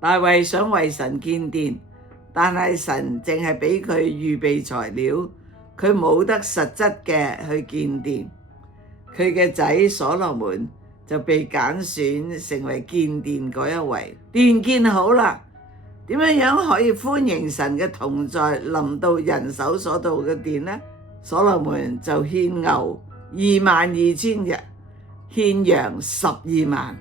大衛想為神建殿，但係神淨係俾佢預備材料，佢冇得實質嘅去建殿。佢嘅仔所羅門就被揀選成為建殿嗰一位。殿建好啦，點樣可以歡迎神嘅同在臨到人手所到嘅殿呢？所羅門就獻牛22,000隻，獻羊12萬。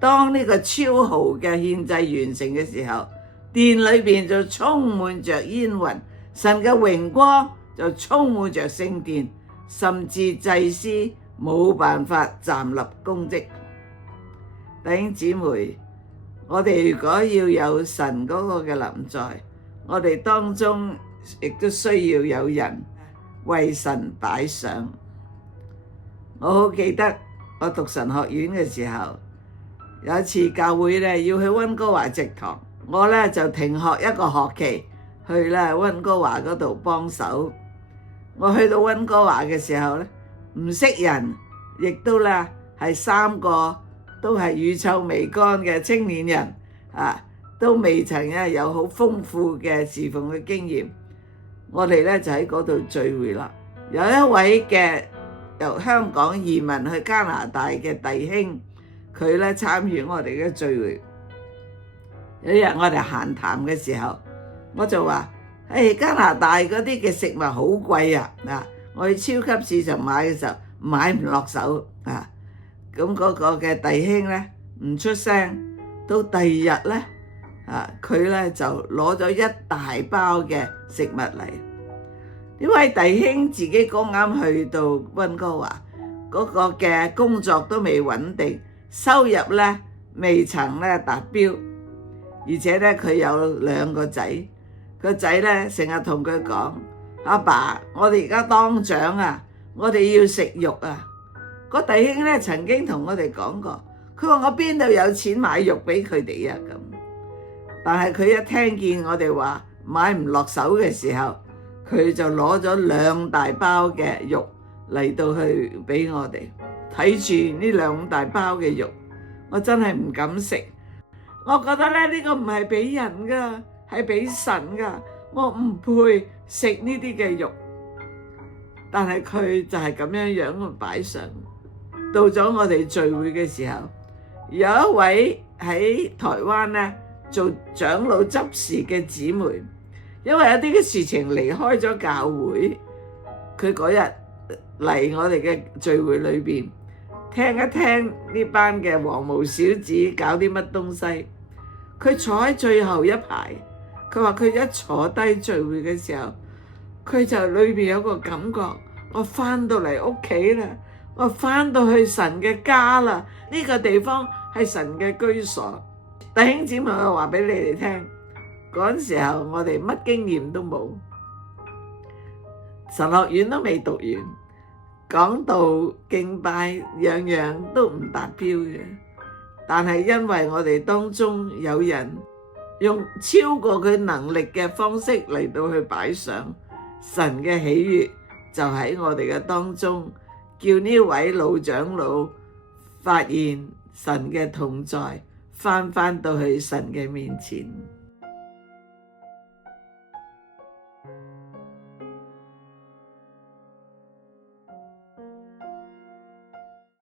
當呢個超豪嘅獻祭完成嘅時候，殿裏邊就充滿着煙雲，神嘅榮光就充滿着聖殿，甚至祭司冇辦法站立供職。弟兄姊妹，我哋如果要有神嗰個嘅臨在，我哋當中亦都需要有人為神擺上。我好記得我讀神學院嘅時候，有一次教會咧要去溫哥華植堂，我咧就停學一個學期去咧溫哥華嗰度幫手。我去到溫哥華嘅時候咧，唔識人，亦都咧係3個都係乳臭未乾嘅青年人都未曾有好豐富嘅侍奉嘅經驗。我哋咧就喺嗰度聚會啦。有一位嘅由香港移民去加拿大嘅弟兄，佢咧參與我哋嘅聚會。有一日我哋閒談嘅時候，我就話：加拿大嗰啲嘅食物好貴啊！我去超級市場買嘅時候買唔落手啊！咁嗰個嘅弟兄咧唔出聲，到第二日咧佢咧就攞咗一大包嘅食物嚟。呢位弟兄自己剛啱去到溫哥華，嗰個嘅工作都未穩定，收入咧未曾咧達標，而且咧佢有2個仔，個仔咧成日同佢講：阿爸，我哋而家當長啊，我哋要食肉啊！個弟兄咧曾經同我哋講過，佢話我邊度有錢買肉俾佢哋啊咁。但係佢一聽見我哋話買唔落手嘅時候，佢就攞咗2大包嘅肉嚟到去俾我哋。睇住呢2大包嘅肉，我真係唔敢食。我覺得咧呢個唔係俾人噶，係俾神噶，我唔配食呢啲嘅肉。但係佢就係咁樣樣擺上。到咗我哋聚會嘅時候，有一位喺台灣咧做長老執事嘅姊妹，因為有啲嘅事情離開咗教會，佢嗰日嚟我哋嘅聚會裏邊聽一聽呢班嘅黃毛小子搞啲乜東西。佢坐喺最後一排，佢話佢一坐低聚會嘅時候，佢就裏邊有個感覺，我翻到嚟屋企啦，我翻到去神嘅家啦，呢個地方係神嘅居所。弟兄姊妹，我話俾你哋聽，嗰陣時候我哋乜經驗都冇，神學院都未讀完，講道敬拜樣樣都唔達標嘅。但係因為我哋當中有人用超過佢能力嘅方式嚟到去擺上，神嘅喜悅就喺我哋嘅當中，叫呢位老長老發現神嘅同在，翻到去神嘅面前。